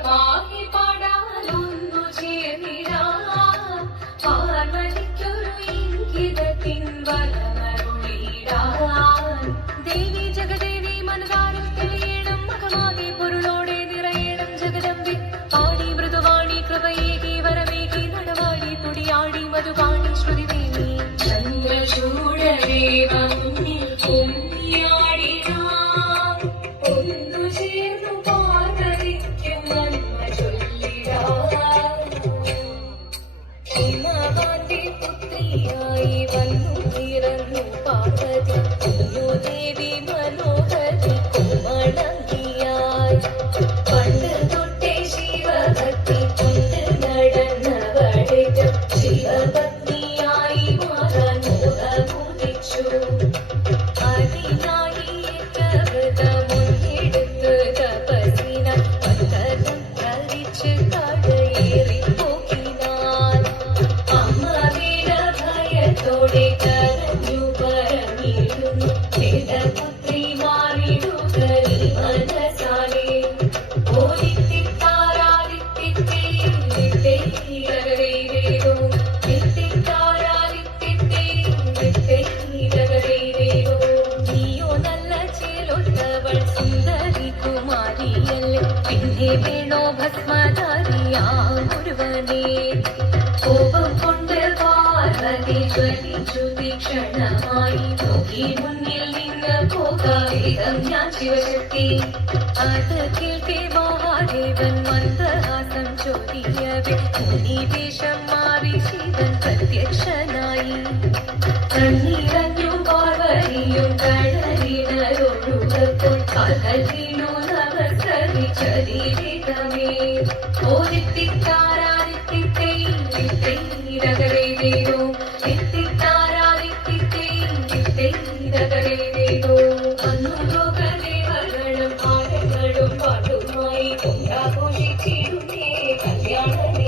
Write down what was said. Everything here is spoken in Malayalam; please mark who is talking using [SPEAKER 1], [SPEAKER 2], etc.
[SPEAKER 1] ദേവദേവ പാഹി പാടാനൊന്നു ചേർന്നിടാം. പാർവതിക്കൊരു ഇംഗിതത്തിൻ വലമരുളിടാൻ ദേവി ജഗദേവി മനതാരം തെളിയണം മകമാകെ പൊരുളോടെ നിറയണം പാടി മൃദുവാണി കൃപയേകി വരമേകി നടവാടി തുടിയാടി മധുവാണി ശ്രുതിദേവി ചന്ദ്രചൂടദേവം കുഞ്ഞാടിനാ ഒന്നു ചേർന്നു വേണോ ഭസ്മധാരിയാ ഒരുവനെ കോപം കൊണ്ട് പാർവതി ജ്വലിച്ചു തീക്ഷണമായി നോക്കി മുന്നിൽ നിന്ന് പോകാവേദം ഞാൻ ശിവശക്തി. അത് കേൾക്കെ മഹാദേവൻ മന്ദഹാസം ചൊരിയവേ മുനിവേഷം മാറി ശിവൻ പ്രത്യക്ഷനായി കണ്ണീരഞ്ഞു പാർവതിയും കടലിനൊഴുകപ്പോൾ കടലിനു നവസരി ചരിതമേ ഓരിത്തിത്താരാദിത്തിത്തേരകരേതോ എത്തിത്താരാദിത്തിത്തേരകരേതോ അന്നു ലോകദേവകളും ആരങ്ങളും പാട്ടുമായി കൊണ്ടാഘോഷിച്ചേ 很撩